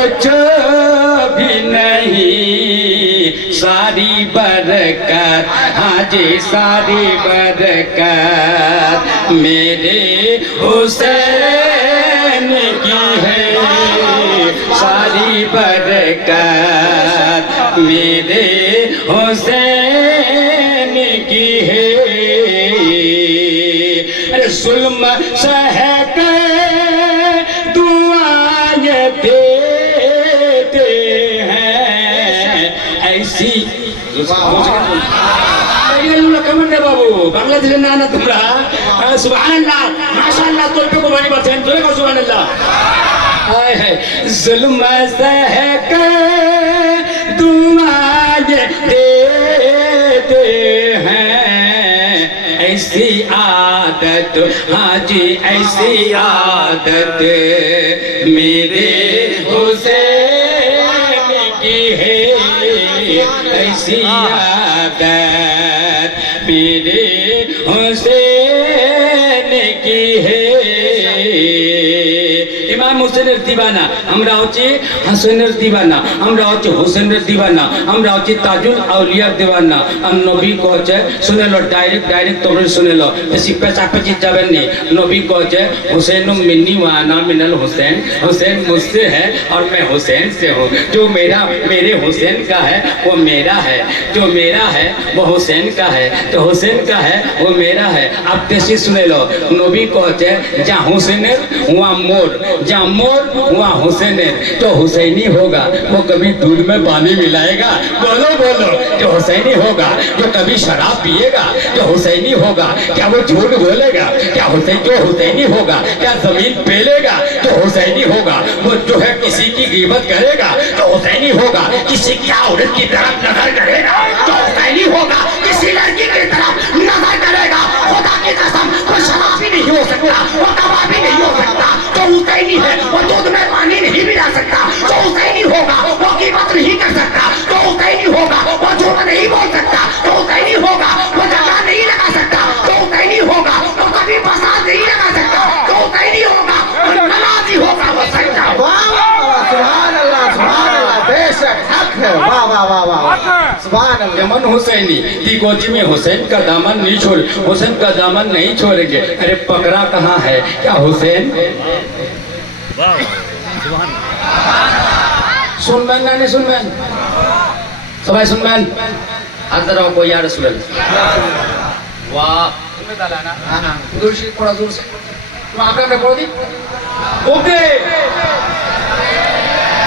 कुछ भी नहीं, सारी बरकत, हाँ जी सारी बरकत मेरे हुसैन की है, सारी बरकत मेरे हुसैन की है। जुल्म सह के दुआएं देते हैं ऐसी। बाबू बांग्लादेश ना ना तुम्हारा सुभानअल्लाह माशाअल्लाह तो पे को बनी बात है तो को सुभानअल्लाह हाय है। जुल्म सह के दुआएं देते हैं ऐसी आदत, हाँ जी ऐसी आदत मेरे हुसैन की है, ऐसी आदत मेरे हुसैन की है। ইমাম হোসেনের দিবানা আমরা হচ্ছে, হাসানের দিবানা আমরা হচ্ছে, হোসেনের দিবানা আমরা হচ্ছে, তাজুল আউলিয়ার দিবানা। আর নবী কহছে শুনে লো, ডাইরেক্ট তোমরা শুনে লো, বেশি পেঁচাপেচি যাবেন নি। নবী কহছে हुसैन मिन्नी व अना मिनल हुसैन, हुसैन मुझसे है और मैं हुसैन से हूँ। जो मेरे हुसैन का है वो मेरा है, जो मेरा है वो हुसैन का है, तो हुसैन का है वो मेरा है। अब देशी सुने लो, नबी कहते जहाँ हुसैन वहाँ मोर, जहाँ मोर वहाँ हुसैन, तो हुसैनी होगा वो कभी दूध में पानी मिलाएगा, बोलो बोलो, जो हुसैनी होगा जो कभी शराब पिएगा, जो हुसैनी होगा क्या वो झूठ बोलेगा, क्या हुसैन जो हुसैनी होगा क्या जमीन पेलेगा, जो हुसैनी होगा वो जो है किसी की गिबत करेगा, जो हुसैनी होगा किसी की औरत की तरफ नजर करेगा, जो हुसैनी होगा किसी लड़की की तरफ नजर करेगा, खुदा की कसम वो शराबी नहीं हो सकता, वो कबाबी नहीं हो सकता, जो हुसैनी है वो दूध में पानी नहीं मिला सकता, जो हुसैनी होगा वो गिबत नहीं कर सकता, जो हुसैनी होगा वो झूठ नहीं बोल सकता, जो हुसैनी होगा वो झगड़ा नहीं लगा सकता, जो हुसैनी होगा वो कभी फसाद नहीं लगा सकता, जो हुसैनी होगा वो नमाजी होगा, वो सच्चा। सुभानअल्लाह सुभानअल्लाह, बेशक हक है। वाह वाह वाह वाह सुभानअल्लाह। यमन हुसैनी की गोदी में हुसैन का दामन नहीं छोड़, हुसैन का दामन नहीं छोड़ेंगे। अरे पकड़ा कहाँ है क्या हुसैन? सुनबेन ना नहीं सुनबेन, सबाई सुनबेन आजरा को यार सुनल। वाह दूर से पढ़ा, दूर से तुम आपने पढ़ो दी ओके।